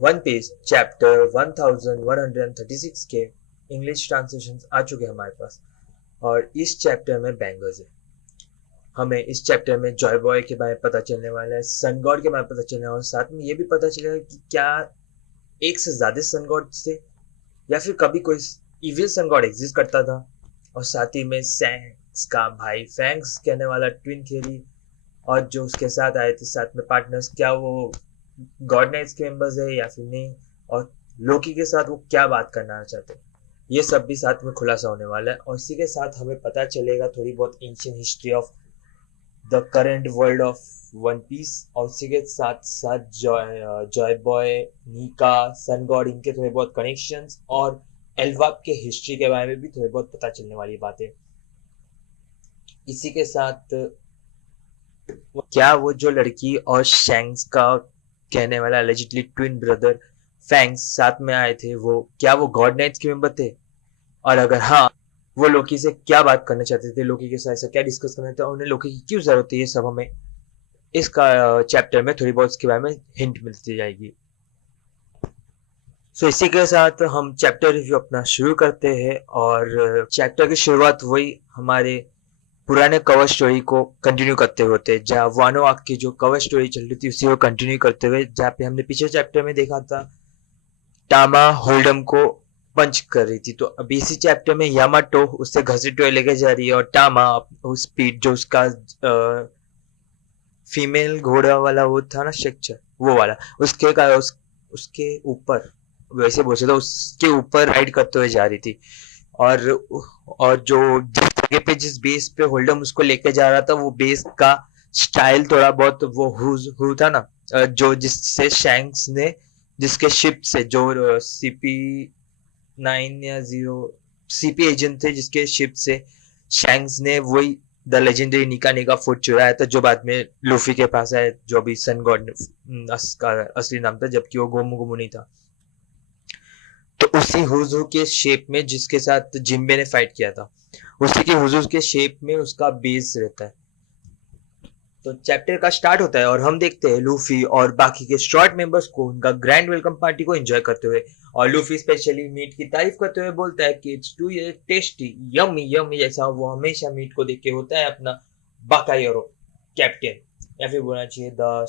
One piece chapter 1136 के English translation आ चुके हैं हमारे पास। और इस चैप्टर में बैंगर्स है। हमें इस चैप्टर में जॉय बॉय के बारे में पता चलने वाला है, सन गॉड के बारे में पता चलने वाला है, और साथ में ये भी पता चलेगा कि क्या एक से ज्यादा सन गॉड थे या फिर कभी कोई इविल सन गॉड एग्जिस्ट करता था। और साथ ही में सैंक्स का भाई फैंक्स कहने वाला ट्विन थियरी, और जो उसके साथ आए थे साथ में पार्टनर्स, क्या वो गॉड नाइट्स के मेंबर्स है या फिर नहीं, और लोकी के साथ वो क्या बात करना चाहते हैं, ये सब भी साथ में खुलासा होने वाला है। और इसी के साथ हमें पता चलेगा थोड़ी बहुत ancient history of the current world of one piece, और इसी के साथ साथ joy boy, Nika, sun god, इनके थोड़े बहुत कनेक्शंस, और एल्वाप के हिस्ट्री के बारे में भी थोड़ी बहुत पता चलने वाली बातें। इसी के साथ क्या वो जो लड़की और शैंक्स का कहने वाला एलिजिडली ट्विन ब्रदर फैंक्स साथ में आए थे, वो क्या वो गॉड नाइट्स के मेंबर थे, और अगर हाँ, वो लोकी से क्या बात करना चाहते थे, लोकी के साथ ऐसा क्या डिस्कस करना था, उन्हें लोकी की क्यों जरूरत है, ये सब हमें इसका चैप्टर में थोड़ी बहुत इसके बारे में हिंट मिलती जाएगी। सो इसी के साथ हम चैप्टर रिव्यू अपना शुरू करते हैं। और चैप्टर की शुरुआत वही हमारे पुराने कवर स्टोरी को कंटिन्यू करते हुए होते हैं, जहाँ वानो आग की जो कवर स्टोरी चल रही थी उसी को कंटिन्यू करते हुए, जहाँ पे हमने पिछले चैप्टर में देखा था टामा होल्डम को पंच कर रही थी। तो अभी इसी चैप्टर में यामाटो उससे घसीटते हुए लेके जा रही है, और टामा उस स्पीड जो उसका फीमेल घोड़ा वाला वो था ना स्ट्रक्चर, वो वाला उसके ऊपर, वैसे बोल सकते उसके ऊपर राइड करते हुए जा रही थी। और जो जिस जगह पे जिस बेस पे होल्डम उसको लेके जा रहा था, वो बेस का स्टाइल थोड़ा बहुत वो हु था ना, जो जिससे शैंक्स ने जिसके शिप से जो CP9 या 0 CP एजेंट थे जिसके शिप से शैंक्स ने वही द लेजेंडरी निका निका फुट चुराया था, जो बाद में लूफी के पास है, जो भी सन गॉड का असली नाम था, जबकि वो गोमू गोमू नहीं था। तो उसी हुजू के शेप में जिसके साथ जिम्बे ने फाइट किया था, उसी के हुजू के शेप में उसका बेस रहता है। तो चैप्टर का स्टार्ट होता है और हम देखते हैं लूफी और बाकी के शॉर्ट मेंबर्स को उनका ग्रैंड वेलकम पार्टी को एंजॉय करते हुए, और लूफी स्पेशली मीट की तारीफ करते हुए बोलता है कि it's too tasty, yummy yummy, जैसा वो हमेशा मीट को देख के होता है अपना बाकायोरो कैप्टन, या फिर बोलना चाहिए द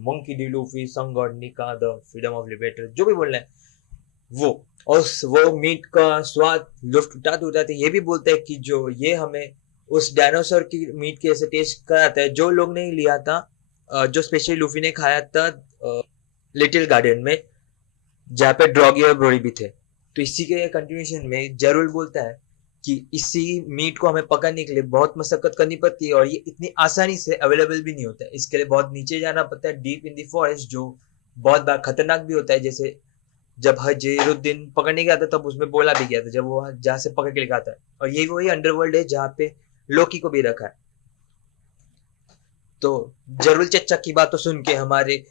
मंकी डी लूफी संगॉड निका द फ्रीडम ऑफ लिबरेटर, जो भी बोलना है वो। और वो मीट का स्वाद लुफ्त उठाते उठाते ये भी बोलते हैं कि जो ये हमें उस डायनासोर की मीट के ऐसे टेस्ट कराता है जो लोग नहीं लिया था, जो स्पेशली लूफी ने खाया था लिटिल गार्डन में, जहाँ पे ड्रॉगी और ब्रोडी भी थे। तो इसी के कंटिन्यूशन में जरूर बोलता है कि इसी मीट को हमें पकड़ने के लिए बहुत मशक्कत करनी पड़ती है, और ये इतनी आसानी से अवेलेबल भी नहीं होता है, इसके लिए बहुत नीचे जाना पड़ता है, डीप इन द फॉरेस्ट, जो बहुत बार खतरनाक भी होता है। जैसे जब हजीरुद्दीन पकड़ने गया था तब उसमें बोला भी गया था, जब वो जहाँ से पकड़ के लेकर आता है। और यही वही अंडरवर्ल्ड है जहाँ पे लोकी को भी रखा है। तो जरूल चच्चा की बात तो सुन के हमारे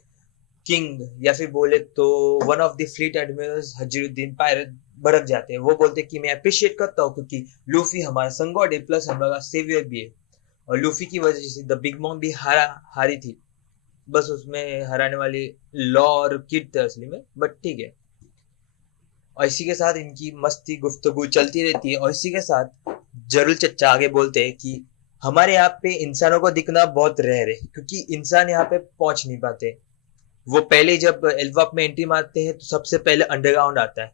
किंग, या फिर बोले तो one of the fleet admirals हजीरुद्दीन पायरेट भड़क जाते हैं। वो बोलते हैं कि मैं अप्रिशिएट करता हूँ क्योंकि लूफी हमारा सन गॉड है, प्लस हमारा सेवियर भी है, और लूफी की वजह से द बिग मॉम भी हारी थी। बस उसमें हराने वाली लॉ और किड थे असली में, बट ठीक है। और इसी के साथ इनकी मस्ती गुफ्तगू चलती रहती है। और इसी के साथ जरूल चच्चा आगे बोलते हैं कि हमारे यहाँ पे इंसानों को दिखना बहुत रेयर है, क्योंकि इंसान यहाँ पे पहुंच नहीं पाते। वो पहले जब एल्वाप में एंट्री मारते हैं तो सबसे पहले अंडरग्राउंड आता है,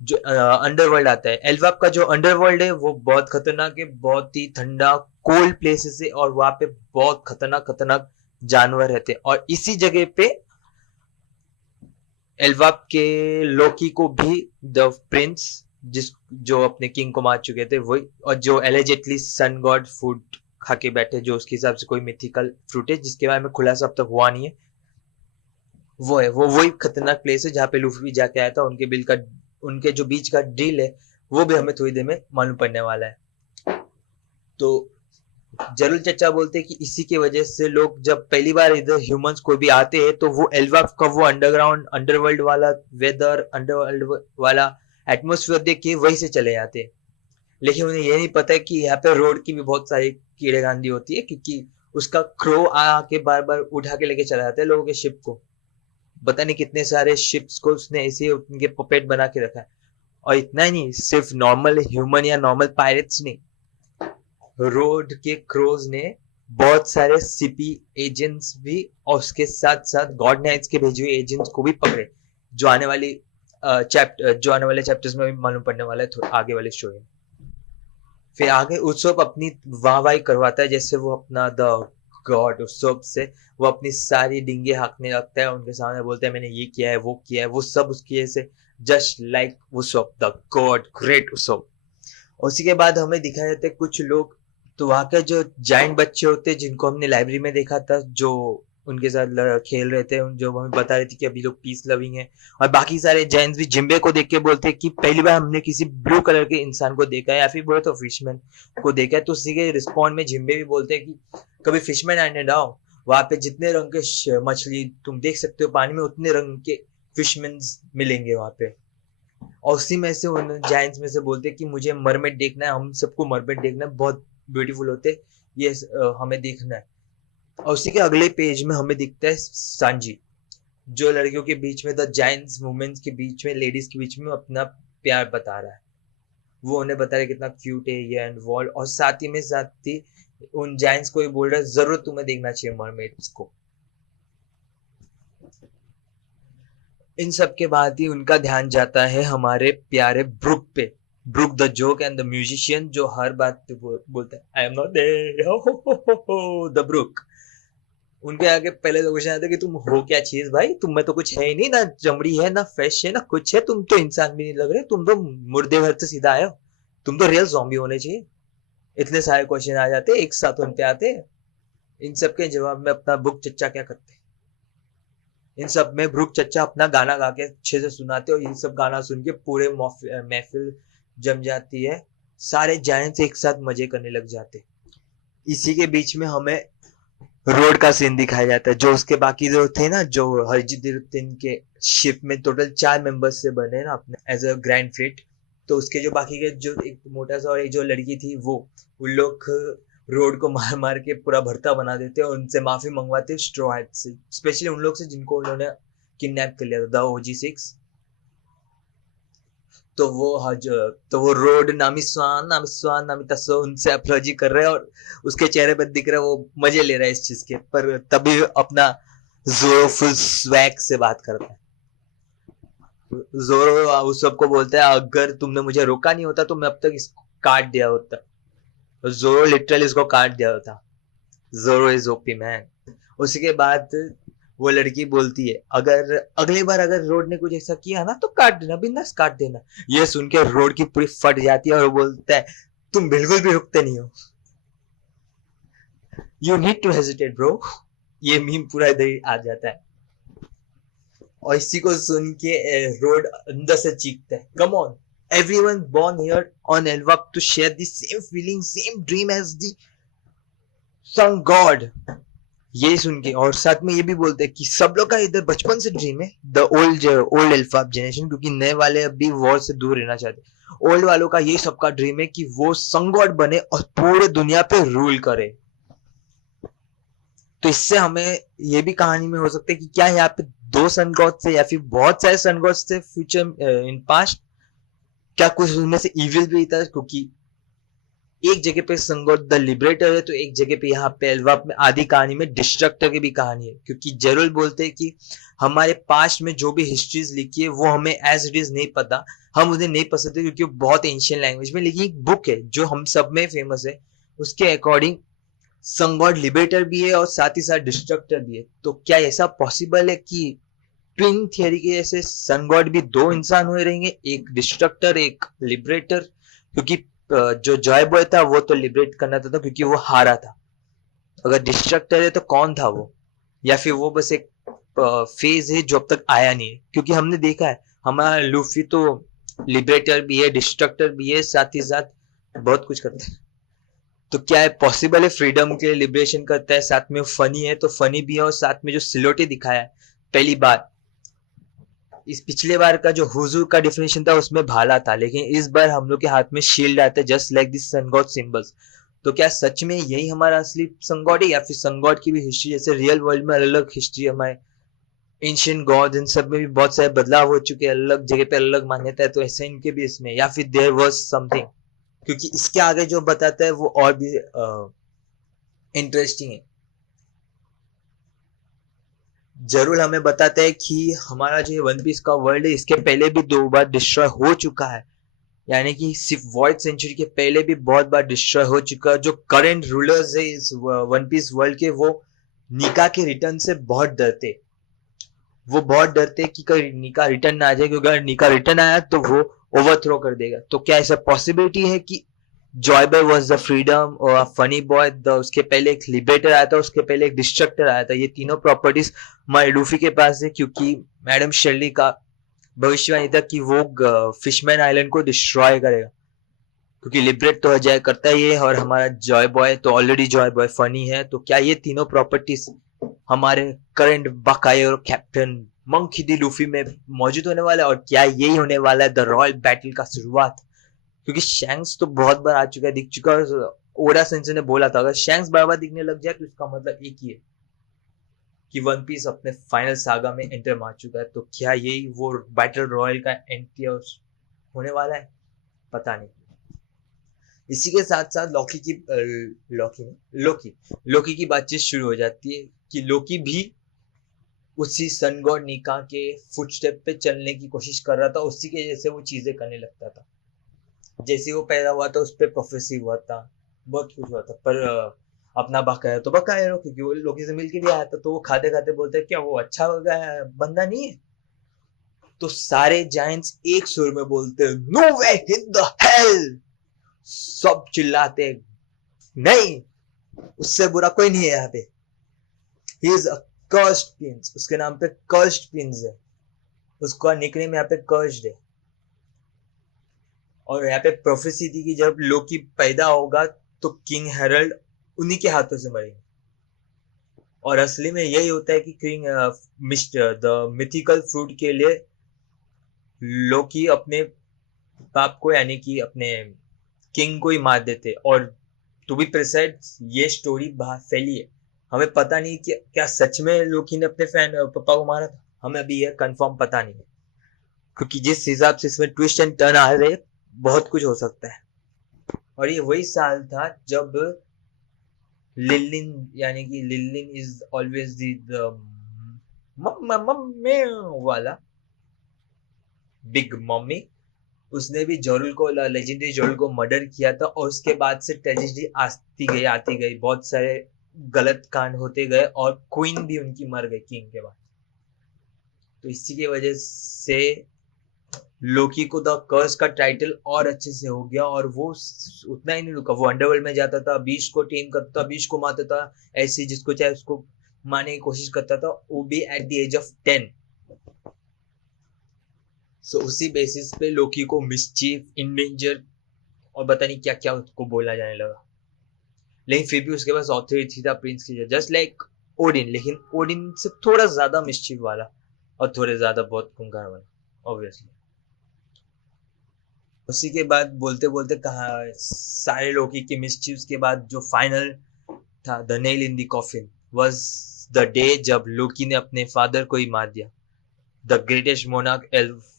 जो अंडरवर्ल्ड आता है। एल्वाप का जो अंडरवर्ल्ड है वो बहुत खतरनाक है, बहुत ही ठंडा कोल्ड प्लेसेस है, और वहां पे बहुत खतरनाक खतरनाक जानवर रहते हैं। और इसी जगह पे एल्वाप के लोकी को भी द प्रिंस, जिस जो अपने किंग को मार चुके थे वही, और जो एलिजेटली सन गॉड फूड खा के बैठे, जो उसके हिसाब से कोई मिथिकल फ्रूट है जिसके बारे में खुलासा अब तक हुआ नहीं है, वो है वो वही खतरनाक प्लेस है जहाँ पे लूफी भी जाके आया था। उनके जो बीच का डील है वो भी हमें थोड़ी देर में मालूम पड़ने वाला है। तो जरूर चचा बोलते हैं कि इसी की वजह से लोग जब पहली बार इधर ह्यूमंस को भी आते हैं तो वो एल्वा का वो अंडरग्राउंड अंडरवर्ल्ड वाला वेदर, अंडरवर्ल्ड वाला एटमोस्फियर देख के वहीं से चले जाते हैं। लेकिन उन्हें ये नहीं पता है कि यहाँ पे रोड की भी बहुत सारी कीड़े गांधी होती है, क्योंकि उसका क्रो आके बार बार उठा के लेके चला जाता है लोगों के शिप को। पता नहीं कितने सारे शिप्स को उसने ऐसे उनके पपेट बना के रखा है। और इतना ही नहीं, सिर्फ नॉर्मल ह्यूमन या नॉर्मल पायरेट्स नहीं, रोड के क्रोज ने बहुत सारे सीपी एजेंट्स भी, और उसके साथ साथ गॉड नाइट्स के भेजे हुए एजेंट्स को भी पकड़े, जो आने वाली जो आने वाले चैप्टर्स में भी मालूम पड़ने वाला है आगे वाले स्टोरी में। फिर आगे उत्सव अपनी वाहवाही करवाता है, जैसे वो अपना द गॉड उत्सव से वो अपनी सारी डिंगे हाँकने लगता है, उनके सामने बोलता है मैंने ये किया है वो किया है, वो सब उसकी ऐसे जस्ट लाइक उत्सव द गॉड ग्रेट उत्सव। उसी के बाद हमें दिखाया जाता है कुछ लोग, तो वहाँ के जो जाइंट बच्चे होते हैं जिनको हमने लाइब्रेरी में देखा था, जो उनके साथ खेल रहे थे, जो हमें बता रहे थे कि अभी लोग पीस लविंग है, और बाकी सारे जाइंट्स भी जिम्बे को देख के बोलते हैं कि पहली बार हमने किसी ब्लू कलर के इंसान को देखा है, या फिर बोले तो फिशमैन को देखा है। तो उसी के रिस्पॉन्ड में जिम्बे भी बोलते हैं कि कभी फिशमैन आने जाओ, वहां पे जितने रंग के मछली तुम देख सकते हो पानी में, उतने रंग के फिशमैन मिलेंगे वहां पे। और उसी में से उन जायंट्स में से बोलते हैं कि मुझे मरमेड देखना है, हम सबको मरमेड देखना है, बहुत ब्यूटीफुल होते, ये हमें देखना है। और उसी के अगले पेज में हमें दिखता है सांजी, जो लड़कियों के बीच में, द जायंट्स वुमेन्स के बीच में, लेडीज के बीच में अपना प्यार बता रहा है। वो उन्हें बता रहा है कितना क्यूट है ये एंड वॉल, और साथ ही उन जायंट्स को ही बोल रहा है जरूर तुम्हें देखना चाहिए मरमेड्स को। इन सब के बाद ही उनका ध्यान जाता है हमारे प्यारे ब्रुक पे, Brook the joke and the musician, जो हर बात पे बोलता है I am not there the Brook. उनके आगे पहले तो क्वेश्चन आता है कि तुम हो क्या चीज भाई, तुम में तो कुछ है ही नहीं, ना चमड़ी है ना फ्लैश है ना कुछ है, तुम तो इंसान भी नहीं लग रहे, तुम तो मुर्दे घर से सीधा आए हो, तुम तो रियल ज़ॉम्बी होने चाहिए। इतने सारे क्वेश्चन आ जाते एक साथ उन पे आते। इन सब के जवाब में अपना ब्रुक चच्चा क्या करते, इन सब में ब्रुक चच्चा अपना गाना गा के अच्छे से सुनाते, और इन सब गाना सुन के पूरे महफिल जम जाती है, सारे जायंट्स एक साथ मजे करने लग जाते। इसी के बीच में हमें रोड का सीन दिखाया जाता है, जो उसके बाकी जो थे ना, जो हरजिदुद्दीन के शिप में टोटल 4 मेंबर्स से बने ना अपने एज अ ग्रैंड फ्लीट, तो उसके जो बाकी के जो एक मोटा सा और एक जो लड़की थी, वो उन लोग रोड को मार मार के पूरा भरता बना देते और उनसे माफी मंगवाते स्ट्रॉ हैट से, स्पेशली उन लोग से जिनको उन्होंने किडनैप कर लिया था, द OG6। तो वो रोड नामी तस्सो उनसे अपोलॉजी कर रहे हैं, और उसके चेहरे पर दिख रहा है वो मजे ले रहा है इस चीज के, पर तभी अपना जोरो फुल स्वैग से बात करता है। जोरो उस सबको बोलता है अगर तुमने मुझे रोका नहीं होता तो मैं अब तक इसको काट दिया होता। तो जोरो लिटरली इसको काट दिया होता। जोरो इज ओपी मैन। उसी के बाद वो लड़की बोलती है अगर अगली बार अगर रोड ने कुछ ऐसा किया ना तो काट देना, बिंदास काट देना। ये सुन के रोड की पूरी फट जाती है और बोलता है तुम बिल्कुल भी रुकते नहीं हो, you need to hesitate bro. ये मीम पूरा इधर आ जाता है, और इसी को सुन के रोड अंदर से चीखता है come on everyone born here on Elwak to share the same feeling, same dream as the sun god। ये सुन के और साथ में ये भी बोलते हैं कि सब लोग का इधर बचपन से ड्रीम है, द ओल्ड एल्फाब जनरेशन, क्योंकि नए वाले अभी वॉर से दूर रहना चाहते। ओल्ड वालों का ये सबका ड्रीम है कि वो सन गॉड बने और पूरे दुनिया पे रूल करे। तो इससे हमें ये भी कहानी में हो सकता है कि क्या यहाँ पे 2 सन गॉड से या फिर बहुत सारे सन गॉड से फ्यूचर इन पास्ट, क्या कुछ उनमें से इविल भी था, क्योंकि एक जगह पे सन गॉड द लिबरेटर है, तो एक जगह पे यहाँ पे एल्वाप में आधी कहानी में डिस्ट्रक्टर की भी कहानी है। क्योंकि जरूर बोलते हैं कि हमारे पास्ट में जो भी हिस्ट्रीज लिखी है वो हमें एज इट इज नहीं पता, हम उन्हें नहीं पसंद है क्योंकि वो बहुत एंशियंट लैंग्वेज में लिखी एक बुक है जो हम सब में फेमस है। उसके अकॉर्डिंग सन गॉड लिबरेटर भी है और साथ ही साथ डिस्ट्रक्टर भी है। तो क्या ऐसा पॉसिबल है कि ट्विन थियरी के जैसे सन गॉड भी 2 इंसान हुए रहेंगे, एक डिस्ट्रक्टर एक लिबरेटर? क्योंकि जो जॉय बॉय था वो तो लिबरेट करना था क्योंकि वो हारा था। अगर डिस्ट्रक्टर है तो कौन था वो, या फिर वो बस एक फेज है जो अब तक आया नहीं है? क्योंकि हमने देखा है हमारा लूफी तो लिबरेटर भी है, डिस्ट्रक्टर भी है, साथ ही साथ बहुत कुछ करता है। तो क्या है पॉसिबल है फ्रीडम के लिए लिबरेशन करता है, साथ में फनी है तो फनी भी है, और साथ में जो सिलोटे दिखाया है पहली बार, इस पिछले बार का जो हुजूर का डिफिनेशन था उसमें भाला था, लेकिन इस बार हम लोग के हाथ में शील्ड आता है just like this sun god symbols. तो क्या सच में यही हमारा असली सन गॉड है, या फिर सन गॉड की भी हिस्ट्री जैसे रियल वर्ल्ड में अलग अलग हिस्ट्री हमारे एंशियंट गॉड इन सब में भी बहुत सारे बदलाव हो चुके हैं, अलग जगह पे अलग मान्यता है, तो ऐसा इनके भी इसमें, या फिर देयर वाज समथिंग, क्योंकि इसके आगे जो बताता है वो और भी इंटरेस्टिंग है। जरूर हमें बताता है कि हमारा जो वन पीस का वर्ल्ड है इसके पहले भी 2 बार डिस्ट्रॉय हो चुका है, यानी कि सिर्फ वॉइड सेंचुरी के पहले भी बहुत बार डिस्ट्रॉय हो चुका है। जो करंट रूलर्स है इस वन पीस वर्ल्ड के, वो निका के रिटर्न से बहुत डरते, वो बहुत डरते कि कहीं निका रिटर्न ना आ जाए, क्योंकि अगर निका रिटर्न आया तो वो ओवरथ्रो कर देगा। तो क्या ऐसा पॉसिबिलिटी है कि Joy boy was the freedom, और फनी बॉय उसके पहले एक लिबरेटर आया था, उसके पहले एक डिस्ट्रक्टर आया था, ये तीनों प्रॉपर्टीज हमारे लूफी के पास है, क्योंकि मैडम शेरली का भविष्यवाणी था कि वो फिशमैन आइलैंड को डिस्ट्रॉय करेगा, क्योंकि लिबरेट तो अजय करता ही है, और हमारा जॉय बॉय तो ऑलरेडी जॉय बॉय फनी है। तो क्या ये तीनों प्रॉपर्टीज हमारे करंट बकाए और कैप्टन मंकी डी लूफी में मौजूद होने वाला है, और क्या यही होने वाला है द रॉयल बैटल का शुरुआत? क्योंकि शैंक्स तो बहुत बार आ चुका है, दिख चुका है, ओडा सेंसे ने बोला था अगर शैंक्स बार बार दिखने लग जाए तो इसका मतलब एक ही है कि वन पीस अपने फाइनल सागा में एंटर मार चुका है। तो क्या यही वो बैटल रॉयल का एंड होने वाला है? पता नहीं। इसी के साथ साथ लोकी की बातचीत शुरू हो जाती है कि लोकी भी उसी सन गॉड निका के फुटस्टेप पे चलने की कोशिश कर रहा था, उसी के जैसे वो चीजें करने लगता था। जैसे वो पैदा हुआ था उस पर प्रोफेसी हुआ था, बहुत कुछ हुआ था, पर अपना बकाया तो बकाया रहो, क्योंकि वो लोकी से मिलके भी आया था। तो वो खाते खाते बोलते हैं क्या वो अच्छा बंदा नहीं है? तो सारे जायंट्स एक सुर में बोलते हैं no way in the hell, सब चिल्लाते नहीं, उससे बुरा कोई नहीं है यहाँ पे, he is a cursed Prince, उसके नाम पे कर्स्ड प्रिंस है, उसका निकनेम यहाँ पे कर्स्ड है। और यहाँ पे प्रोफेसी थी कि जब लोकी पैदा होगा तो किंग हेरल्ड उन्हीं के हाथों से मरेंगे, और असली में यही होता है कि king mister the mythical fruit के लिए लोकी अपने बाप को, यानी कि अपने किंग को ही मार देते। और टू बी प्रिसाइज ये स्टोरी बाहर फैली है, हमें पता नहीं कि क्या सच में लोकी ने अपने फैन पापा को मारा था, हमें अभी ये कंफर्म पता नहीं है, क्योंकि जिस हिसाब से इसमें ट्विस्ट एंड टर्न आ रहे बहुत कुछ हो सकता है। और ये वही साल था जब लिलिन, यानी कि linen is always the mummy वाला बिग मम्मी, उसने भी जोरुल को, लेजेंडरी जोरुल को मर्डर किया था, और उसके बाद से ट्रेजेडी आती गई, बहुत सारे गलत कांड होते गए, और क्वीन भी उनकी मर गई किंग के बाद। तो इसी की वजह से लोकी को द कर्स का टाइटल और अच्छे से हो गया, और वो उतना ही नहीं रुका, वो अंडरवर्ल्ड में जाता था, बीच को टेम करता था, बीच को मारता था, ऐसे जिसको चाहे उसको मारने की कोशिश करता था, वो भी एट द एज ऑफ 10। सो उसी बेसिस पे लोकी को मिसचीफ, इंडेंजर और पता नहीं क्या क्या उसको बोला जाने लगा, लेकिन फिर भी उसके पास ऑथोरिटी था प्रिंस की, जस्ट लाइक ओडिन, लेकिन ओडिन से थोड़ा ज्यादा मिसचीफ वाला, और थोड़े ज्यादा बहुत खूंखार वाला ऑब्वियसली। उसी के बाद बोलते बोलते कहा, सारे लोकी की मिसचीव्स के बाद जो फाइनल था, the nail in the coffin was the day जब लोकी ने अपने फादर को ही मार दिया, the greatest monarch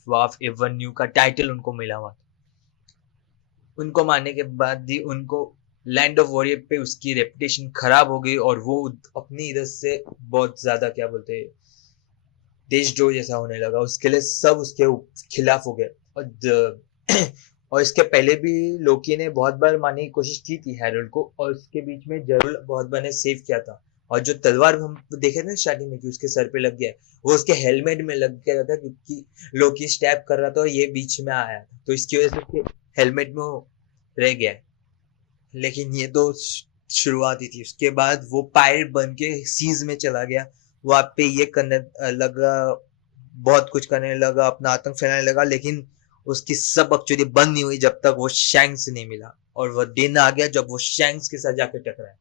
of ever new का टाइटल उनको मिला हुआ था। उनको मारने के बाद ही उनको लैंड ऑफ वॉरियर पे उसकी रेपुटेशन खराब हो गई, और वो अपनी इधर से बहुत ज्यादा क्या बोलते हैं देशद्रोह जैसा होने लगा, उसके लिए सब उसके खिलाफ हो गए। और और इसके पहले भी लोकी ने बहुत बार मारने की कोशिश की थी हैरोल्ड को, और उसके बीच में जरूर बहुत बार ने सेव किया था, और जो तलवार हम देखे थे स्टार्टिंग में कि उसके सर पे लग गया, वो उसके हेलमेट में लग गया था, क्योंकि लोकी स्टैप कर रहा था और ये बीच में आया था, तो इसकी वजह से उसके हेलमेट में रह गया। लेकिन ये तो शुरुआत ही थी, उसके बाद वो पायरेट बन के सीज में चला गया, वहां पे ये करने लगा, बहुत कुछ करने लगा, अपना आतंक फैलाने लगा, लेकिन उसकी सब बकचोदी बंद नहीं हुई जब तक वो शैंक्स नहीं मिला, और वह दिन आ गया जब वो शैंक्स के साथ जाकर टकराया,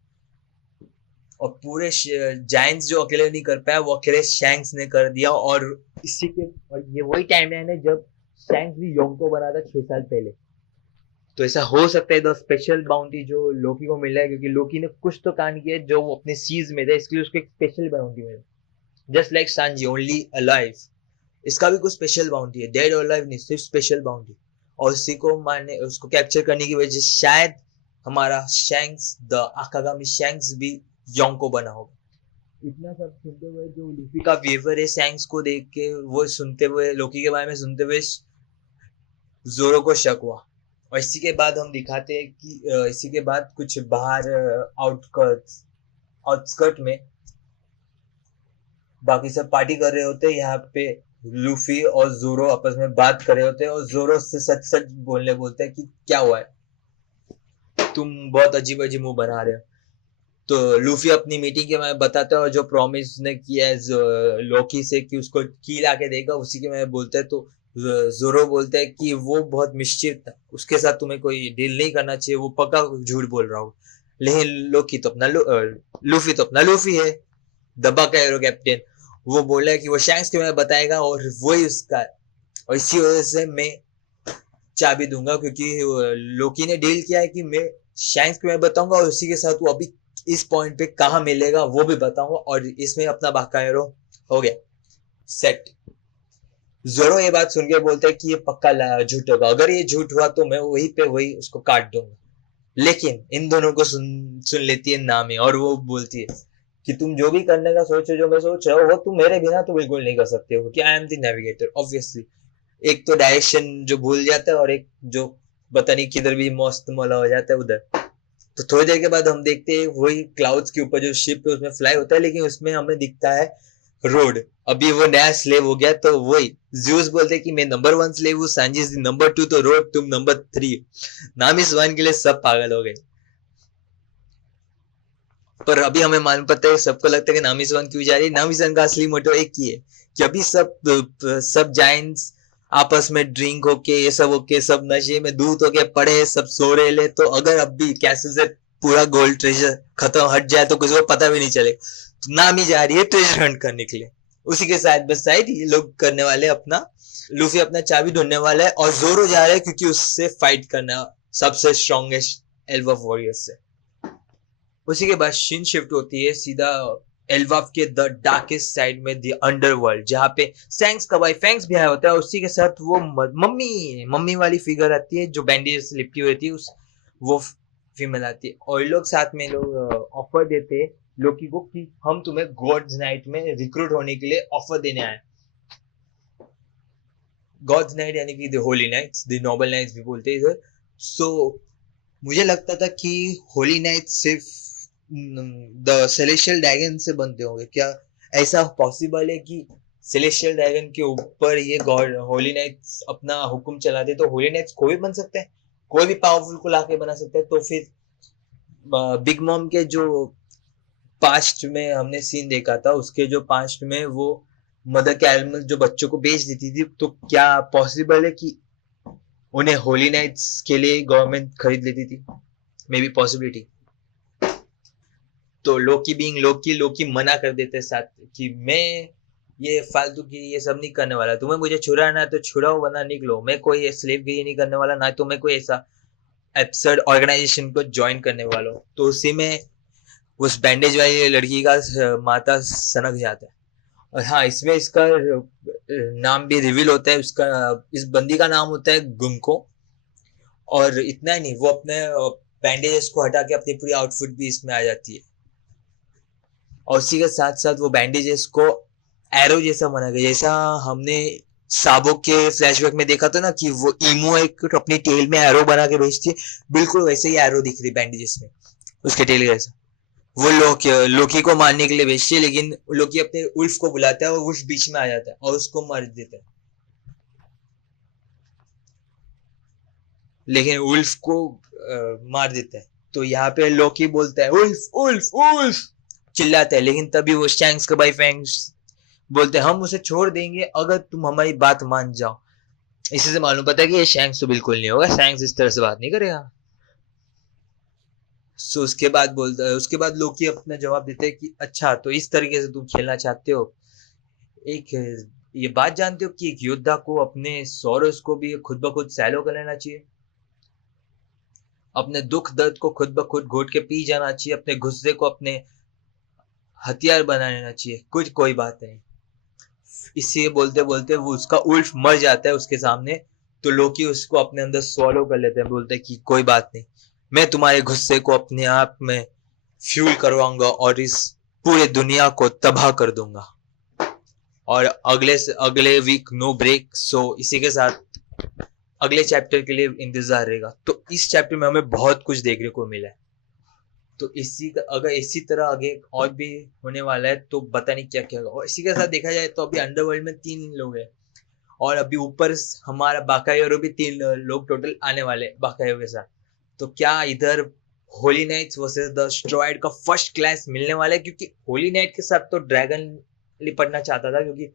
और पूरे जायंट्स जो अकेले नहीं कर पाया वो अकेले शैंक्स ने कर दिया। और इसी के, और ये वही टाइमलाइन है जब शैंक्स भी योंको बना था 6 साल पहले। तो ऐसा हो सकता है द स्पेशल बाउंटी जो लोकी को मिला है, क्योंकि लोकी ने कुछ तो कांड किया जो वो अपने सीज में था, इसलिए उसको एक स्पेशल बाउंटी मिला, just like Sanji only alive, इसका भी कुछ स्पेशल बाउंड्री है, डेड और अलाइव नहीं, सिर्फ स्पेशल बाउंड्री। और उसी को मारने, उसको कैप्चर करने की वजह से शायद हमारा शैंक्स द आकागामी शैंक्स भी योंको बना होगा। इतना सब सुनते हुए जो लूफी का व्यूअर है शैंक्स को देख के, वो सुनते हुए लोकी के बारे में सुनते हुए जोरो को शक हुआ। और इसी के बाद हम दिखाते हैं कि इसी के बाद कुछ बाहर आउटस्कर्ट में बाकी सब पार्टी कर रहे होते हैं। यहाँ पे लूफी और जोरो आपस में बात कर रहे होते हैं और जोरो से सच सच बोलते हैं कि क्या हुआ है, तुम बहुत अजीब अजीब मुंह बना रहे हो। तो लूफी अपनी मीटिंग के में बताता है और जो प्रॉमिस ने किया है लोकी से कि उसको की ला के देगा, उसी के में बोलता है। तो जोरो बोलता है कि वो बहुत मिस्चिफ था, उसके साथ तुम्हें कोई डील नहीं करना चाहिए, वो पक्का झूठ बोल रहा हो। लेकिन लोकी तो अपना लूफी तो अपना लूफी है, दबा का एरो कैप्टन। वो बोला है कि वो शैंक्स के में बताएगा और वही उसका, और इसी वजह से मैं चाबी दूंगा, क्योंकि लोकी ने डील किया है कि मैं शैंक्स के में बताऊंगा और उसी के साथ वो अभी इस पॉइंट पे कहां मिलेगा वो भी बताऊंगा, और इसमें अपना बाका एरो हो गया सेट। जोरो ये बात सुन के बोलते हैं कि ये पक्का झूठ होगा, अगर ये झूठ हुआ तो मैं वही पे वही उसको काट दूंगा। लेकिन इन दोनों को सुन लेती है नामी, और वो बोलती है कि तुम जो भी करने का सोचो, जो मैं सोच रहा हूँ, वो तुम मेरे बिना तो बिल्कुल नहीं कर सकते हो, क्योंकि I am the navigator obviously. एक तो डायरेक्शन जो भूल जाता है, और एक जो पता नहीं किधर भी मस्त मौला हो जाता है उधर। तो थोड़ी देर के बाद हम देखते हैं वही क्लाउड्स के ऊपर जो शिप है उसमें फ्लाई होता है, लेकिन उसमें हमें दिखता है रोड। अभी वो नया स्लेव हो गया, तो वही ज्यूस बोलते हैं कि मैं नंबर 1 स्लेव हूँ, सांजी इज नंबर 2, तो रोड तुम नंबर 3। नामिस 1 के लिए सब पागल हो गए। पर अभी हमें मालूम पड़ता है, सबको लगता है कि नामिस 1 क्यों जा रही है। नामिस 1 का असली मोटो एक ही है कि अभी सब जायंट्स आपस में ड्रिंक होके, ये सब होके, सब नशे में दूध होके पड़े, सब सो रहे ले, तो अगर अभी कैसे से पूरा गोल्ड ट्रेजर खत्म हट जाए तो किसी को पता भी नहीं चलेगा। तो नामी जा रही है ट्रेजर हंट करने के लिए, उसी के साथ बस साइड ये लोग करने वाले अपना, लूफी अपना चाबी ढूंढने वाला है, और जोरो जा रहा है क्योंकि उससे फाइट करना सबसे स्ट्रॉन्गेस्ट एल्वा वॉरियर्स से। उसी के बाद शिन शिफ्ट होती है सीधा एल्वाफ के द डार्केस्ट साइड में, द अंडरवर्ल्ड, जहाँ पे सैंक्स का भाई फैंक्स भी आया होता है। उसी के साथ वो मम्मी वाली फिगर आती है जो बैंडेज से लिपटी हुई थी, उस वो फीमेल आती है, और लोग साथ में लोग ऑफर देते हैं लोकी को कि हम तुम्हें गॉड्स नाइट में रिक्रूट होने के लिए ऑफर देने आए। गॉड्स नाइट यानी कि the holy knights, the noble knights भी बोलते हैं इधर। सो मुझे लगता था कि होली नाइट सिर्फ द सेलेशियल ड्रैगन से बनते होंगे क्या? ऐसा पॉसिबल है कि सेलेशियल ड्रैगन के ऊपर ये गॉड होली नाइट्स अपना हुक्म चलाते, तो होली नाइट्स कोई भी बन सकते हैं, कोई भी पावरफुल को लाके बना सकते हैं। तो फिर बिग मॉम के जो पास्ट में हमने सीन देखा था, उसके जो पास्ट में वो मदर कैरमल जो बच्चों को बेच देती थी, तो क्या पॉसिबल है कि उन्हें होली नाइट्स के लिए गवर्नमेंट खरीद लेती थी? May be possibility. तो लोकी बीइंग लोकी मना कर देते साथ कि मैं ये फालतू की ये सब नहीं करने वाला, तुम्हें मुझे छुड़ाना है तो छुड़ाओ वरना निकलो, मैं कोई स्लेवगिरी नहीं करने वाला, ना तो मैं कोई ऐसा एब्सर्ड ऑर्गेनाइजेशन को ज्वाइन करने वाला हूँ। तो उसी में उस बैंडेज वाली लड़की का माता सनक जाता है। और हाँ, इसमें इसका नाम भी रिवील होता है, उसका इस बंदी का नाम होता है गुंको। और इतना ही नहीं, वो अपने बैंडेजेस को हटा के अपनी पूरी आउटफिट भी इसमें आ जाती है, और उसी के साथ साथ वो बैंडेजेस को एरो जैसा बना गया, जैसा हमने साबो के फ्लैशबैक में देखा था ना कि वो इमो एक अपनी टेल में एरो बना के भेजती है, बिल्कुल वैसे ही एरो दिख रही बैंडेजेस में उसके टेल जैसा। वो लोकी को मारने के लिए भेजती है, लेकिन लोकी अपने उल्फ को बुलाता है और उल्फ बीच में आ जाता है और उसको मार देता है। लेकिन उल्फ को मार देता है। तो यहाँ पे लोकी बोलता है उल्फ उल्फ उल्फ चिल्लाता है, लेकिन तभी वो शैंक्स का भाई फैंक्स बोलते हैं हम उसे छोड़ देंगे अगर तुम हमारी बात मान जाओ। इसी से मालूम पता है कि ये शैंक्स तो बिल्कुल नहीं होगा, शैंक्स इस तरह से बात नहीं करेगा। सो उसके बाद बोलता है, उसके बाद लोकी अपना जवाब देते हैं कि अच्छा तो इस तरीके से तुम खेलना चाहते हो। एक ये बात जानते हो कि एक योद्धा को अपने सोरस को भी खुद ब खुद सैलो कर लेना चाहिए, अपने दुख दर्द को खुद ब खुद घोट के पी जाना चाहिए, अपने गुस्से को अपने हथियार बना लेना चाहिए, कुछ कोई बात नहीं। इसी बोलते बोलते वो उसका उल्फ मर जाता है उसके सामने, तो लोकी उसको अपने अंदर स्वॉलो कर लेते हैं, बोलते हैं कि कोई बात नहीं, मैं तुम्हारे गुस्से को अपने आप में फ्यूल करवाऊंगा और इस पूरे दुनिया को तबाह कर दूंगा। और अगले वीक नो ब्रेक। सो इसी के साथ अगले चैप्टर के लिए इंतजार रहेगा। तो इस चैप्टर में हमें बहुत कुछ देखने को मिला है। तो अगर इसी तरह आगे और भी होने वाला है तो पता नहीं क्या क्या होगा। और इसी के साथ देखा जाए तो अभी अंडरवर्ल्ड में 3 लोग हैं, और अभी ऊपर हमारा बाकायोरो भी 3 लोग टोटल आने वाले हैं बाकायो के साथ। तो क्या इधर होली नाइट्स वर्सेस द स्ट्रॉइड का फर्स्ट क्लास मिलने वाला है? क्योंकि होली नाइट के साथ तो ड्रैगन लिपटना चाहता था, क्योंकि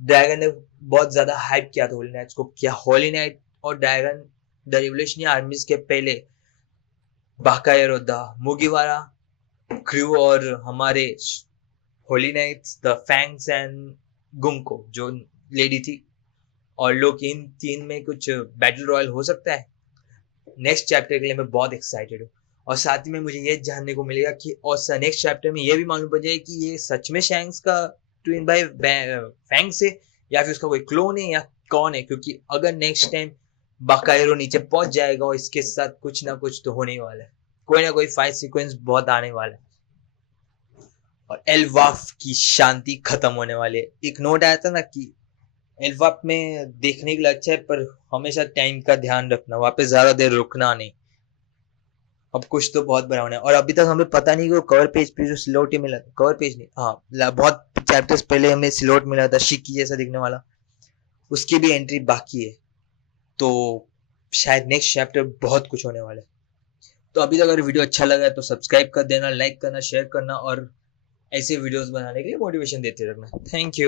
ड्रैगन ने बहुत ज्यादा हाइप किया था होली नाइट्स को। क्या होली नाइट और ड्रैगन द रिवोल्यूशनरी आर्मीज के पहले बाकायोरो द मुगिवारा क्रू और हमारे holy knights the fangs and Gunko जो लेडी थी और लोग, इन 3 में कुछ बैटल रॉयल हो सकता है? नेक्स्ट चैप्टर के लिए मैं बहुत एक्साइटेड हूँ। और साथ ही में मुझे ये जानने को मिलेगा कि और नेक्स्ट चैप्टर में ये भी मालूम पड़ जाए कि ये सच में शैंक्स का ट्विन भाई फैंग्स है या फिर उसका कोई क्लोन है या कौन है। क्योंकि अगर नेक्स्ट टाइम बाकायरो नीचे पहुंच जाएगा और इसके साथ कुछ ना कुछ तो होने ही वाला है, कोई ना कोई फाइट सीक्वेंस बहुत आने वाला है और एल्वाफ की शांति खत्म होने वाली है। एक नोट आया था ना कि एल्वाफ में देखने के लिए अच्छा है, पर हमेशा टाइम का ध्यान रखना, वहां पे ज्यादा देर रुकना नहीं। अब कुछ तो बहुत बड़ा होना है। और अभी तक हमें पता नहीं कि वो कवर पेज पे जो स्लॉट ही मिला, कवर पेज नहीं, हाँ बहुत चैप्टर्स पहले हमें स्लॉट मिला था शिकी जैसा दिखने वाला, उसकी भी एंट्री बाकी है। तो शायद नेक्स्ट चैप्टर बहुत कुछ होने वाला है। तो अभी तक अगर वीडियो अच्छा लगा है तो सब्सक्राइब कर देना, लाइक करना, शेयर करना और ऐसे वीडियोस बनाने के लिए मोटिवेशन देते रहना। Thank you.